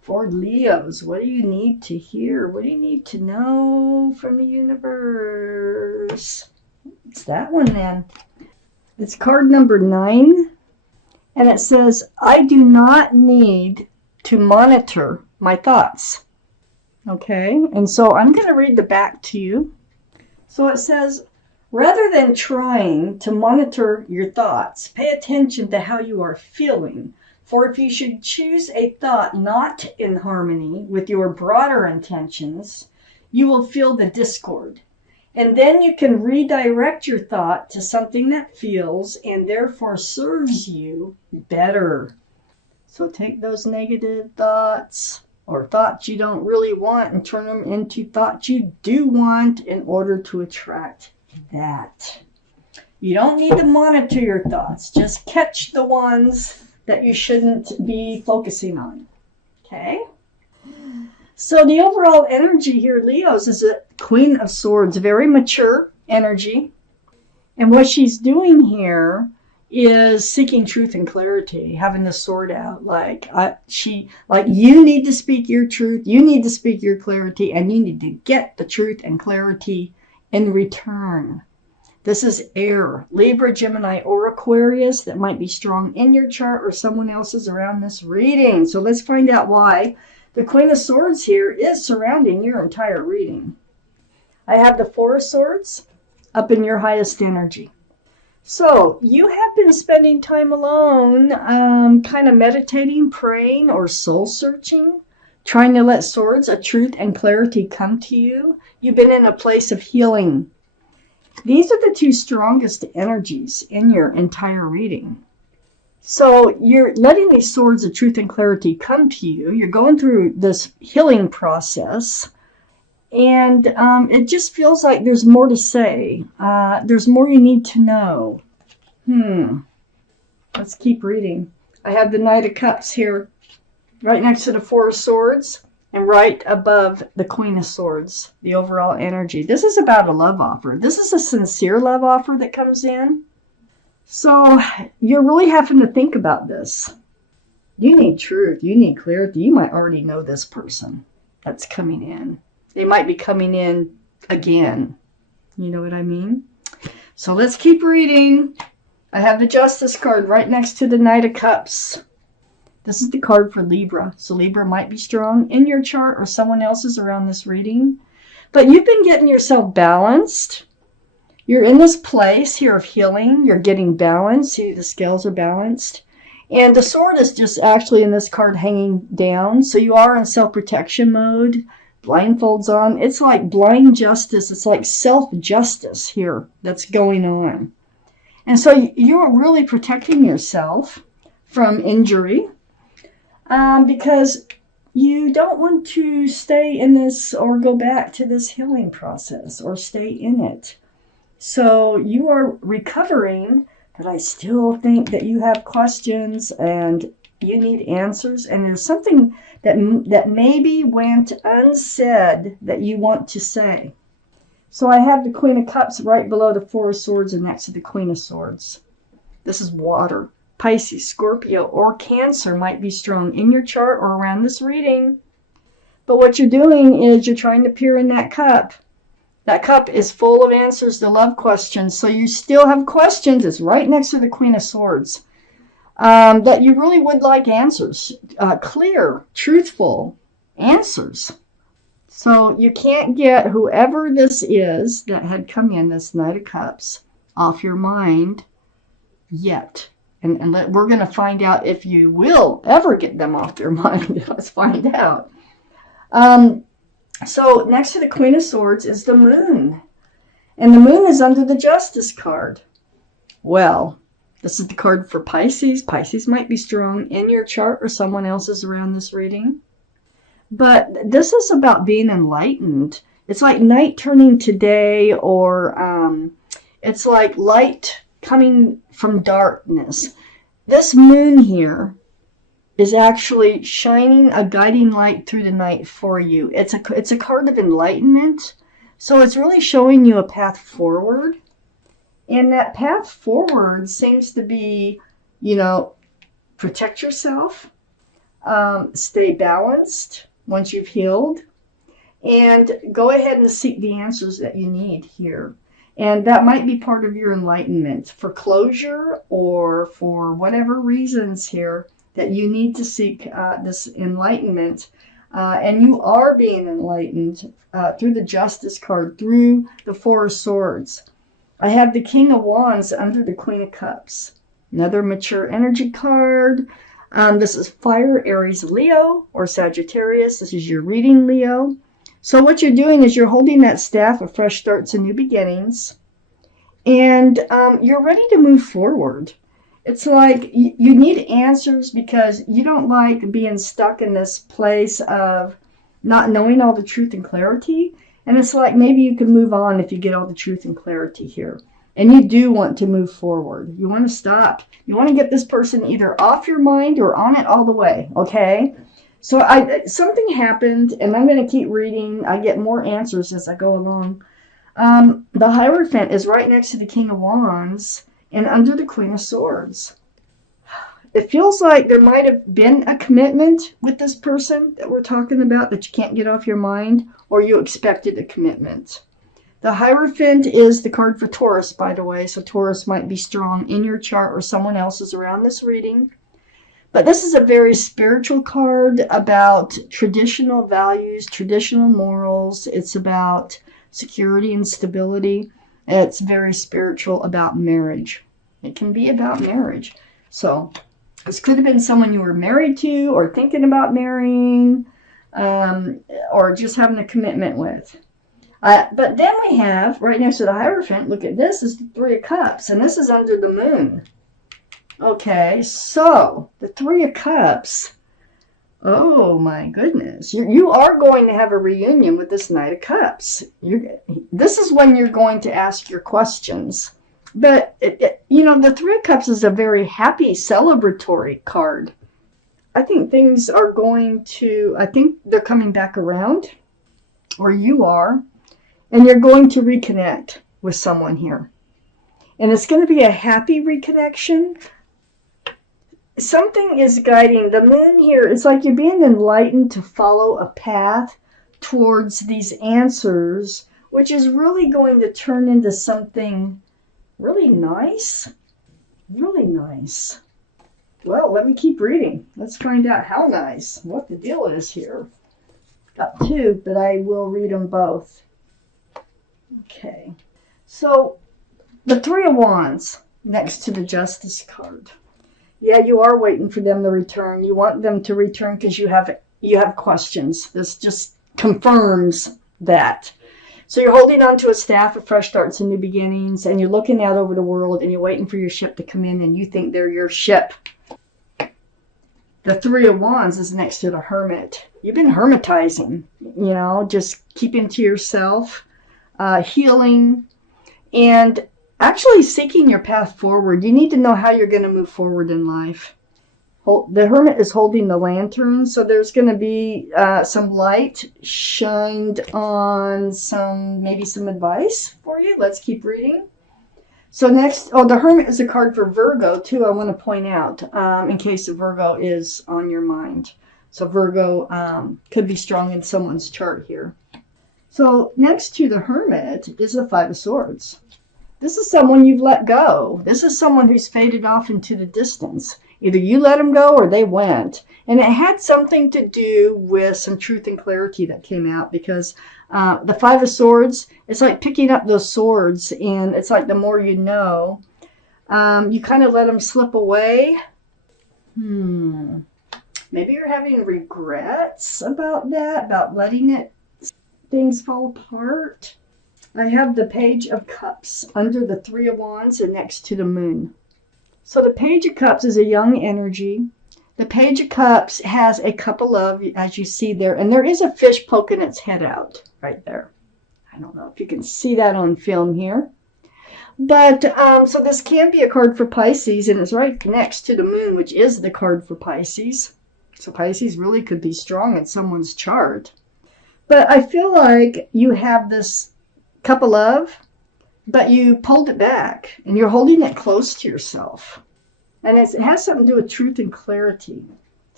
For Leos, what do you need to hear? What do you need to know from the universe? It's that one then. It's card number 9. And it says, I do not need to monitor my thoughts. Okay, and so I'm going to read the back to you. So it says, rather than trying to monitor your thoughts, pay attention to how you are feeling. For if you should choose a thought not in harmony with your broader intentions, you will feel the discord. And then you can redirect your thought to something that feels and therefore serves you better. So take those negative thoughts or thoughts you don't really want and turn them into thoughts you do want in order to attract that. You don't need to monitor your thoughts. Just catch the ones that you shouldn't be focusing on. Okay? So the overall energy here, Leos, is a Queen of Swords, very mature energy. And what she's doing here is seeking truth and clarity, having the sword out. You need to speak your truth, you need to speak your clarity, and you need to get the truth and clarity in return. This is air, Libra, Gemini, or Aquarius that might be strong in your chart or someone else's around this reading. So let's find out why the Queen of Swords here is surrounding your entire reading. I have the Four of Swords up in your highest energy. So you have been spending time alone, kind of meditating, praying, or soul searching, trying to let swords of truth and clarity come to you. You've been in a place of healing. These are the two strongest energies in your entire reading. So you're letting these swords of truth and clarity come to you. You're going through this healing process. And it just feels like there's more to say. There's more you need to know. Let's keep reading. I have the Knight of Cups here, right next to the Four of Swords, and right above the Queen of Swords, the overall energy. This is about a love offer. This is a sincere love offer that comes in. So you're really having to think about this. You need truth. You need clarity. You might already know this person that's coming in. They might be coming in again. You know what I mean? So let's keep reading. I have the Justice card right next to the Knight of Cups. This is the card for Libra. So Libra might be strong in your chart or someone else's around this reading. But you've been getting yourself balanced. You're in this place here of healing. You're getting balanced. See, the scales are balanced. And the sword is just actually in this card hanging down. So you are in self-protection mode. Blindfolds on. It's like blind justice. It's like self-justice here that's going on. And so you're really protecting yourself from injury because you don't want to stay in this or go back to this healing process or stay in it. So you are recovering, but I still think that you have questions and you need answers. And there's something that maybe went unsaid that you want to say. So I have the Queen of Cups right below the Four of Swords and next to the Queen of Swords. This is water. Pisces, Scorpio, or Cancer might be strong in your chart or around this reading. But what you're doing is you're trying to peer in that cup. That cup is full of answers to love questions. So you still have questions. It's right next to the Queen of Swords. That you really would like answers. Clear, truthful answers. So you can't get whoever this is that had come in, this Knight of Cups, off your mind yet. And we're going to find out if you will ever get them off your mind. Let's find out. So next to the Queen of Swords is the Moon. And the Moon is under the Justice card. Well, this is the card for Pisces. Pisces might be strong in your chart or someone else's around this reading. But this is about being enlightened. It's like night turning to day, or it's like light coming from darkness. This moon here is actually shining a guiding light through the night for you. It's a card of enlightenment. So it's really showing you a path forward. And that path forward seems to be, protect yourself. Stay balanced once you've healed. And go ahead and seek the answers that you need here. And that might be part of your enlightenment for closure or for whatever reasons here that you need to seek this enlightenment. And you are being enlightened through the Justice card, through the Four of Swords. I have the King of Wands under the Queen of Cups. Another mature energy card. This is Fire, Aries, Leo, or Sagittarius. This is your reading, Leo. So what you're doing is you're holding that staff of fresh starts and new beginnings. And you're ready to move forward. It's like you need answers because you don't like being stuck in this place of not knowing all the truth and clarity. And it's like maybe you can move on if you get all the truth and clarity here. And you do want to move forward. You want to stop. You want to get this person either off your mind or on it all the way, okay? So something happened, and I'm going to keep reading. I get more answers as I go along. The Hierophant is right next to the King of Wands and under the Queen of Swords. It feels like there might have been a commitment with this person that we're talking about that you can't get off your mind, or you expected a commitment. The Hierophant is the card for Taurus, by the way, so Taurus might be strong in your chart or someone else's around this reading. But this is a very spiritual card about traditional values, traditional morals. It's about security and stability. It's very spiritual about marriage. It can be about marriage. So this could have been someone you were married to or thinking about marrying or just having a commitment with. But then we have, right next to the Hierophant, look at this, is the Three of Cups. And this is under the moon. Okay, so the Three of Cups, oh my goodness. You are going to have a reunion with this Knight of Cups. This is when you're going to ask your questions. But, the Three of Cups is a very happy, celebratory card. I think things are I think they're coming back around, or you are, and you're going to reconnect with someone here. And it's going to be a happy reconnection. Something is guiding the moon here. It's like you're being enlightened to follow a path towards these answers, which is really going to turn into something really nice. Really nice. Well, let me keep reading. Let's find out how nice, what the deal is here. Got two, but I will read them both. Okay. So, the Three of Wands next to the Justice card. Yeah, you are waiting for them to return. You want them to return because you have questions. This just confirms that. So you're holding on to a staff of fresh starts and new beginnings, and you're looking out over the world, and you're waiting for your ship to come in, and you think they're your ship. The Three of Wands is next to the Hermit. You've been hermitizing, just keeping to yourself, healing, and actually seeking your path forward. You need to know how you're going to move forward in life. The Hermit is holding the lantern, so there's going to be some light shined on maybe some advice for you. Let's keep reading. So next, the Hermit is a card for Virgo, too, I want to point out, in case the Virgo is on your mind. So Virgo could be strong in someone's chart here. So next to the Hermit is the Five of Swords. This is someone you've let go. This is someone who's faded off into the distance. Either you let them go or they went. And it had something to do with some truth and clarity that came out because the Five of Swords, it's like picking up those swords, and it's like the more you know, you kind of let them slip away. Maybe you're having regrets about that, about letting things fall apart. I have the Page of Cups under the Three of Wands and next to the moon. So the Page of Cups is a young energy. The Page of Cups has a cup of love, as you see there. And there is a fish poking its head out right there. I don't know if you can see that on film here. But, so this can be a card for Pisces, and it's right next to the moon, which is the card for Pisces. So Pisces really could be strong in someone's chart. But I feel like you have this cup of love, but you pulled it back and you're holding it close to yourself. And it has something to do with truth and clarity.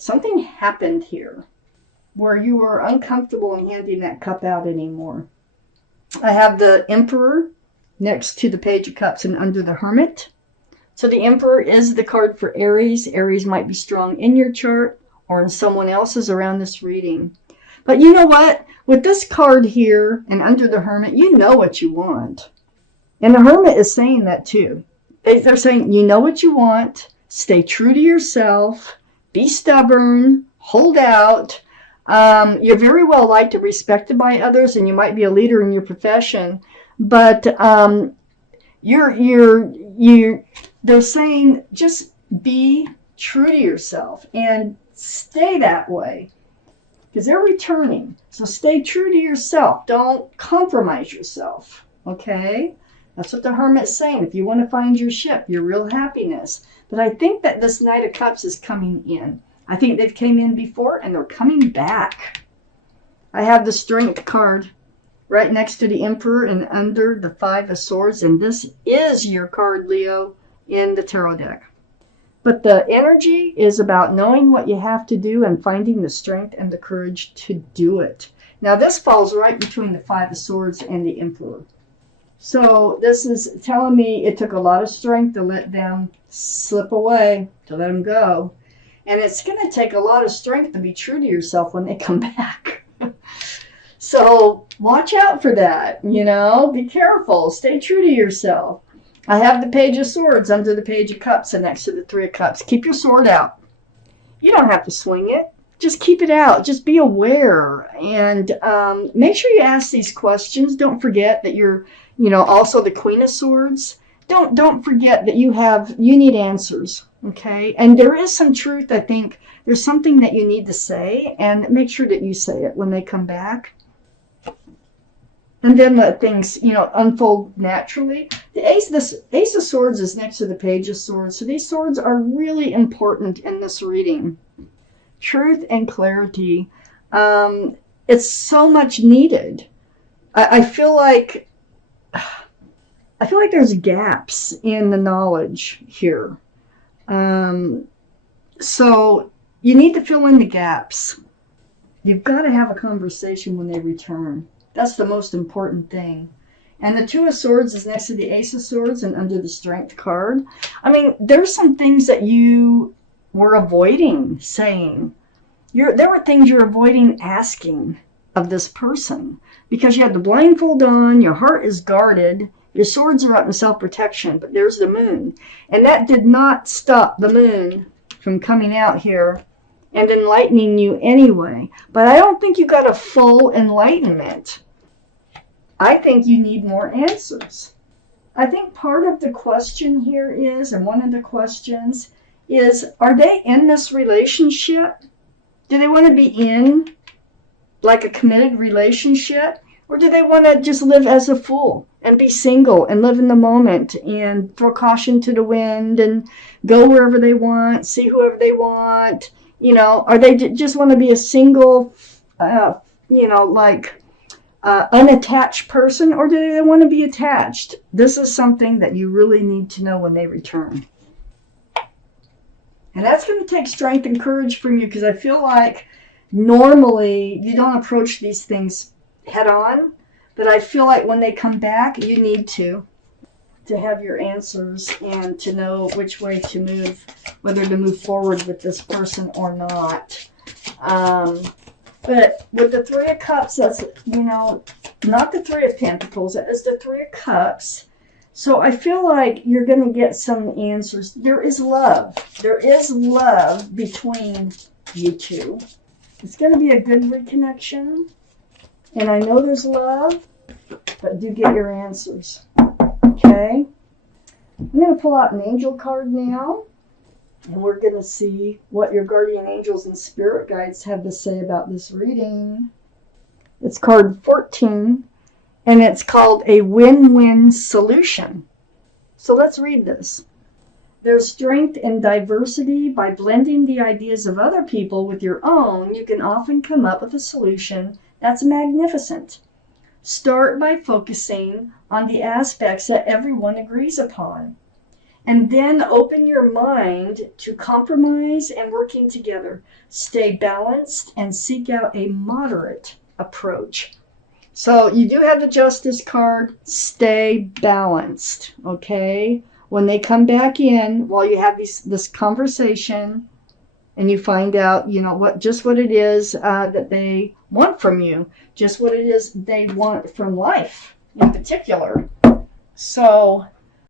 something happened here where you were uncomfortable in handing that cup out anymore. I have the Emperor next to the Page of Cups and under the Hermit. So the Emperor is the card for Aries. Aries might be strong in your chart or in someone else's around this reading. But you know what? With this card here and under the Hermit, you know what you want. And the Hermit is saying that too. They're saying, you know what you want. Stay true to yourself. Be stubborn. Hold out. You're very well liked and respected by others, and you might be a leader in your profession. But they're saying just be true to yourself and stay that way, because they're returning. So stay true to yourself. Don't compromise yourself. Okay? That's what the Hermit's saying. If you want to find your ship, your real happiness. But I think that this Knight of Cups is coming in. I think they've came in before and they're coming back. I have the Strength card right next to the Emperor and under the Five of Swords. And this is your card, Leo, in the tarot deck. But the energy is about knowing what you have to do and finding the strength and the courage to do it. Now this falls right between the Five of Swords and the Emperor. So this is telling me it took a lot of strength to let them slip away, to let them go. And it's going to take a lot of strength to be true to yourself when they come back. So watch out for that, you know. Be careful. Stay true to yourself. I have the Page of Swords under the Page of Cups and next to the Three of Cups. Keep your sword out. You don't have to swing it. Just keep it out. Just be aware. And make sure you ask these questions. Don't forget that you're, you know, also the Queen of Swords. Don't forget that you need answers. Okay? And there is some truth, I think. There's something that you need to say. And make sure that you say it when they come back. And then let things, you know, unfold naturally. The Ace of Swords is next to the Page of Swords. So these swords are really important in this reading. Truth and clarity. It's so much needed. I feel like there's gaps in the knowledge here. So you need to fill in the gaps. You've got to have a conversation when they return. That's the most important thing. And the Two of Swords is next to the Ace of Swords and under the Strength card. I mean, there's some things that you were avoiding saying. There were things you're avoiding asking of this person because you had the blindfold on, your heart is guarded, your swords are up in self-protection, but there's the moon. And that did not stop the moon from coming out here and enlightening you anyway. But I don't think you got a full enlightenment. I think you need more answers. I think part of the question here is, and one of the questions is, are they in this relationship? Do they want to be in like a committed relationship? Or do they want to just live as a fool and be single and live in the moment and throw caution to the wind and go wherever they want, see whoever they want? You know, or they just want to be a single, you know, like unattached person, or do they want to be attached? This is something that you really need to know when they return. And that's going to take strength and courage from you, because I feel like normally you don't approach these things head on, but I feel like when they come back, you need to have your answers and to know which way to move, whether to move forward with this person or not. But with the Three of Cups, that's, you know, not the Three of Pentacles, it's the Three of Cups. So I feel like you're going to get some answers. There is love. There is love between you two. It's going to be a good reconnection. And I know there's love, but do get your answers. Okay? I'm going to pull out an angel card now. And we're going to see what your guardian angels and spirit guides have to say about this reading. It's card 14. And it's called a win-win solution. So let's read this. There's strength in diversity. By blending the ideas of other people with your own, you can often come up with a solution that's magnificent. Start by focusing on the aspects that everyone agrees upon. And then open your mind to compromise and working together. Stay balanced and seek out a moderate approach. So you do have the Justice card. Stay balanced, okay? When they come back in, while you have this conversation, and you find out, just what it is that they want from you, just what it is they want from life in particular. So